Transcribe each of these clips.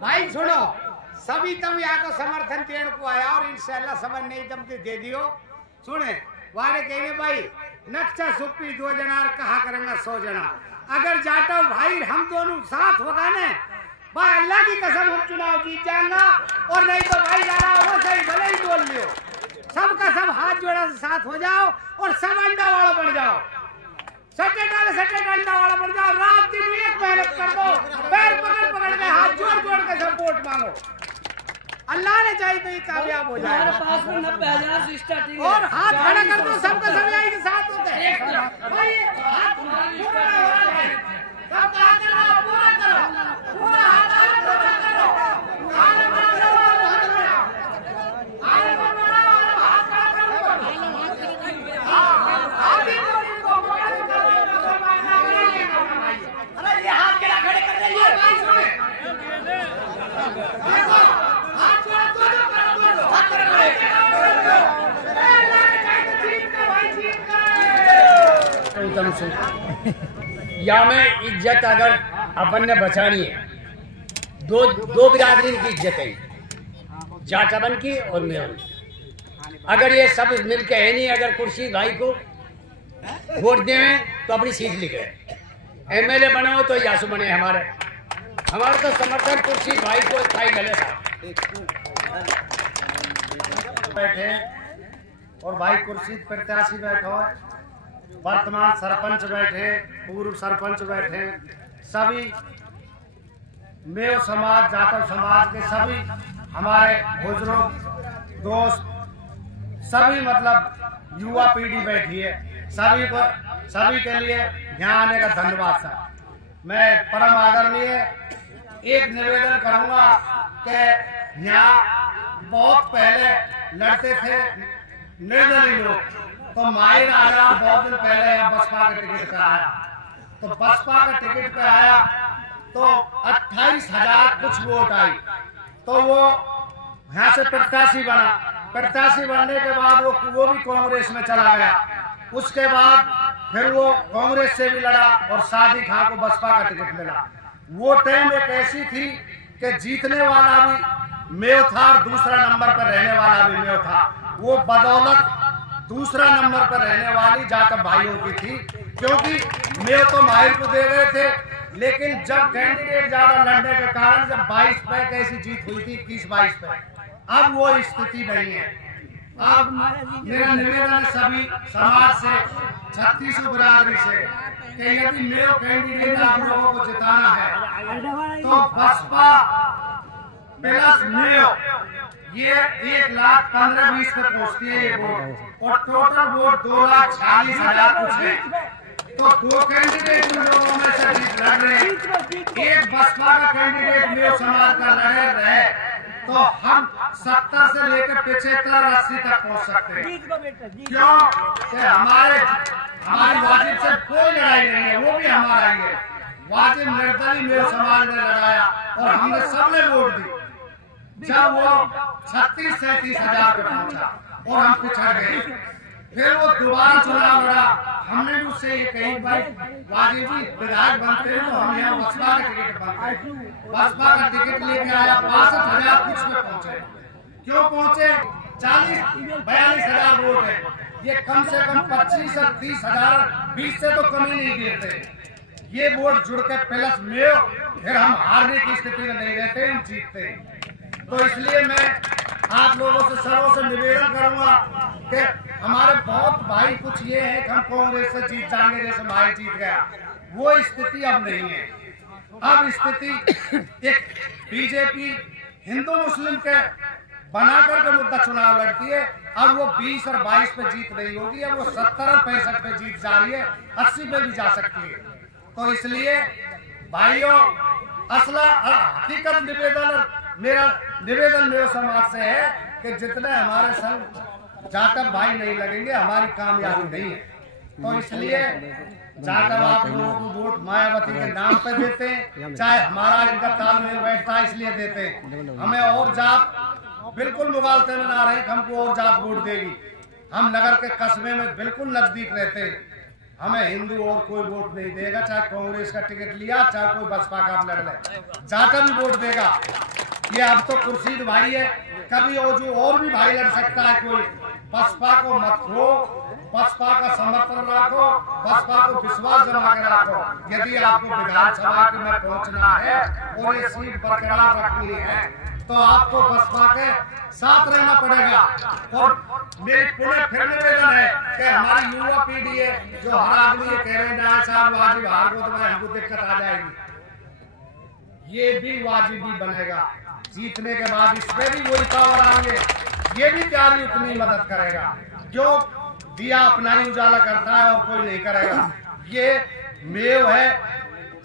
भाई सुनो, सभी तम यहाँ को समर्थन देने को आया और इंशाल्लाह समझ नहीं तम दे दियो। सुने वारे कहने भाई नक्शा सुप्पी 2 जना कहा करेंगे 100 जना। अगर जाटो भाई हम दोनों साथ होगा ने भाई अल्लाह की कसम हम चुनाव जीत जाएंगा, और नहीं तो भाई जाना वो सही भले ही बोल लियो। सबका सब हाथ जोड़ा से साथ हो जाओ और सब अंडा वाला बन जाओ, सटे अंडा वाला बन जाओ। रात दिन एक मेहनत कर दो, पैर पकड़ पकड़ के हाथ जोड़ जोड़ के सब वोट मांगो। अल्लाह ने चाहिए तो ये कामयाब हो जाए। हमारे पास में 90,000 से स्टार्टिंग और हाथ खड़ा कर दो, सबका सब यही के साथ होते हैं। भाई हाथ पूरा करो, सबका हाथ लगाओ, पूरा करो, पूरा हाथ पूरा करो। आगे बढ़ो, आगे बढ़ो, हाथ खड़ा करो। आगे अरे ये हाथ केड़ा खड़े कर रही है भाई? सुने देखो हाथ जोड़ दो करो, हाथ खड़े उत्तम से या में इज्जत अगर अपन ने बचानी है, दो बिरादरी की इज्जत है, जाटवन की और मेरन की। अगर ये सब मिलके है नहीं, अगर कुर्सी भाई को वोट देवे तो अपनी सीट लिखे, एमएलए बने हो तो यासु बने। हमारे तो समर्थन कुर्सी भाई को खाई गले था बैठे और भाई कुर्सी प्रत्याशी बैठो, वर्तमान सरपंच बैठे, पूर्व सरपंच बैठे, सभी मेव समाज जाटव समाज के सभी हमारे बुजुर्ग दोस्त, सभी मतलब युवा पीढ़ी बैठी है। सभी के लिए यहाँ आने का धन्यवाद सर। मैं परम आदरणीय एक निवेदन करूंगा कि यहाँ बहुत पहले लड़ते थे निर्दलीय लोग, तो माहिर आया बहुत दिन पहले यहाँ बसपा का टिकट पे आया, तो बसपा का टिकट पे आया तो 28,000 कुछ वोट आई, तो वो यहाँ से प्रत्याशी बना। प्रत्याशी बनने के बाद वो भी कांग्रेस में चला गया। उसके बाद फिर वो कांग्रेस से भी लड़ा और सादिक खां को बसपा का टिकट मिला। वो टाइम एक ऐसी थी कि जीतने वाला भी मेव था और दूसरा नंबर पर रहने वाला भी मेव था। वो बदौलत दूसरा नंबर पर रहने वाली जाटव भाइयों की थी, क्योंकि मेव तो माहिर को दे गए थे, लेकिन जब कैंडिडेट ज्यादा लड़ने के कारण जब 22 पे कैसी जीत हुई थी, 21-22 पे, अब वो स्थिति नहीं है। अब मेरा निवेदन है सभी समाज से, 36 बिरादरी से, कि यदि मेरे कैंडिडेट आप लोगों को जिताना है तो बसपा प्लस मेयो ये 1,15,20 पे पहुंचती है ये वोट, और टोटल वोट 2,46,000 कुछ है। तो 2 कैंडिडेट उन लोगों में से लड़ रहे, एक बसपा का कैंडिडेट मेरे समाज का लड़े रहे, तो हम 70 से लेकर 75-80 तक पहुंच सकते हैं। क्यों कि हमारी वाजिब से कोई लड़ाई नहीं है, वो भी हमारा ही है। वाजिब निर्दलीय मेरे समाज ने लड़ाया और हमने सबने वोट दी। जब वो 36-37 हजार पे पहुंचा और हम पिछड़ गए, फिर वो दोबारा चुनाव लड़ा। हमने भी उससे ये कही भाई वाजिब जी विधायक बनते हैं तो हम यहाँ बसपा का टिकट बनते, बसपा का टिकट लेके आया, 62,000 कुछ में पहुंचे। क्यों पहुंचे? 40-42 हजार वोट है, ये कम से कम 25 और 30 हजार 20 से तो कमी नहीं देते। ये वोट जुड़ के प्लस में फिर हम हारने की स्थिति में नहीं रहते, हम जीतते हैं। तो इसलिए मैं आप लोगों से सर्वों से निवेदन करूंगा कि हमारे बहुत भाई कुछ ये है कि हम कांग्रेस से जीत जाएंगे जैसे भाई जीत गया, वो स्थिति अब नहीं है। अब स्थिति एक बीजेपी हिंदू मुस्लिम के बनाकर के मुद्दा चुनाव लड़ती है। अब वो 20 और 22 पे जीत रही होगी, अब वो 70 और 65 पे जीत जा रही है, 80 पे भी जा सकती है। तो इसलिए भाइयों असला हकीकत मेरा निवेदन मेरे समाज से है कि जितने हमारे संग जाटव भाई नहीं लगेंगे हमारी कामयाबी नहीं है। तो इसलिए जाटव आप लोगों को वोट मायावती के नाम पे देते हैं, चाहे हमारा इनका तालमेल बैठता है इसलिए देते हैं। हमें और जात बिल्कुल मुगालते में ना रहे, हमको और जात वोट देगी। हम नगर के कस्बे में बिल्कुल नजदीक रहते हैं, हमें हिंदू और कोई वोट नहीं देगा, चाहे कांग्रेस का टिकट लिया चाहे कोई बसपा का लड़ ले, जाकर भी वोट देगा। ये अब तो खुर्शीद भाई है, कभी और भी भाई लड़ सकता है कोई। बसपा को मत खो, बसपा का समर्थन रखो, बसपा को विश्वास जमा कर रखो। यदि आपको विधानसभा में पहुंचना है और ये सीट बरकरार रखनी है तो आपको बसपा के साथ रहना पड़ेगा। और मेरी पुनः फिर निवेदन है कि हमारी युवा पीढ़ी है जो हर आदमी ये कह रहे हैं साहब वाजिब हार को तो हमको दिक्कत आ जाएगी, ये भी वाजिब भी बनेगा। जीतने के बाद इसमें भी वही पावर आएंगे, ये भी प्यारी उतनी मदद करेगा। जो दिया अपना ही उजाला करता है और कोई नहीं करेगा। ये मेव है,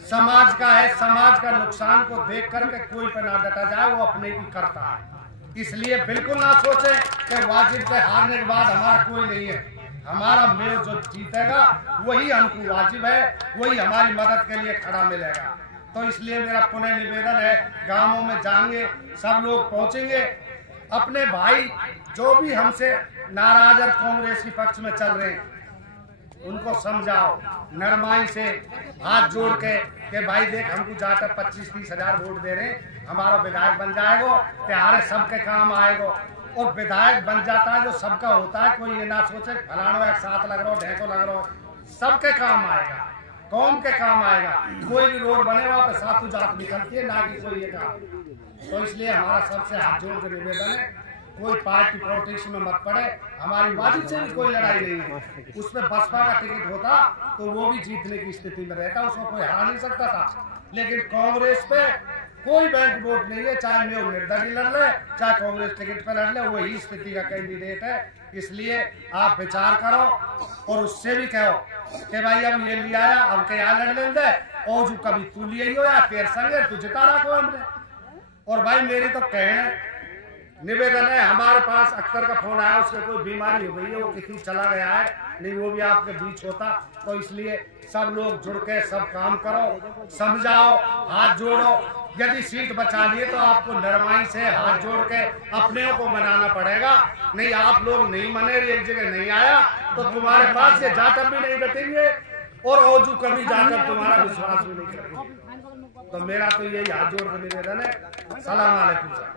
समाज का है, समाज का नुकसान को देख करके कोई पे ना डटा जाए, वो अपने की करता है। इसलिए बिल्कुल ना सोचे कि वाजिब के हारने के बाद हमारा कोई नहीं है। हमारा मेव जो जीतेगा वही हमको वाजिब है, वही हमारी मदद के लिए खड़ा मिलेगा। तो इसलिए मेरा पुनः निवेदन है, गांवों में जाएंगे, सब लोग पहुंचेंगे, अपने भाई जो भी हमसे नाराज और कांग्रेस के पक्ष में चल रहे हैं उनको समझाओ नरमाई से, हाथ जोड़ के कि भाई देख हमको जाकर 25-30 हजार वोट दे रहे हैं, हमारा विधायक बन जाएगा, तुम्हारे सबके काम आएगा। और विधायक बन जाता है जो सबका होता है, कोई ये ना सोचे फलाना एक साथ लग रहा हो, ढेको लग रहा हो, सबके काम आएगा, कौम के काम आएगा। कोई भी रोड बने वहां पे सातों जात निकलती है, ना कि कोई ये काम। तो इसलिए हमारा सबसे हाथ जोड़ के निवेदन है, कोई पार्टी पॉलिटिक्स में मत पड़े। हमारी वाजिब से भी कोई लड़ाई नहीं है, उसमें बसपा का टिकट होता तो वो भी जीतने की स्थिति में रहता, उसको कोई हरा नहीं सकता था। लेकिन कांग्रेस पे कोई बैंक वोट नहीं है, चाहे मैं निर्दलीय लड़ ले चाहे कांग्रेस टिकट पे लड़ ले, वही स्थिति का कैंडिडेट है। इसलिए आप विचार करो और उससे भी कहो कि भाई अब ये लिया है, अब के यहाँ लड़ लेंगे, और जो कभी तू लिए हो या फिर संगे तू जिता रखो हमने। और भाई मेरी तो कहने निवेदन है, हमारे पास अख्तर का फोन आया, उसके कोई बीमारी हो गई है, वो किसी चला गया है, नहीं वो भी आपके बीच होता। तो इसलिए सब लोग जुड़ के सब काम करो, समझाओ, हाथ जोड़ो। यदि सीट बचानी है तो आपको नरमाई से हाथ जोड़ के अपने को मनाना पड़ेगा। नहीं आप लोग नहीं मने, एक जगह नहीं आया तो तुम्हारे पास ये जाकर भी नहीं बैठेंगे और ओजू कभी जाकर तुम्हारा विश्वास भी नहीं करेंगे। तो मेरा तो यही हाथ जोड़ के निवेदन है। सलाम अलैकुम।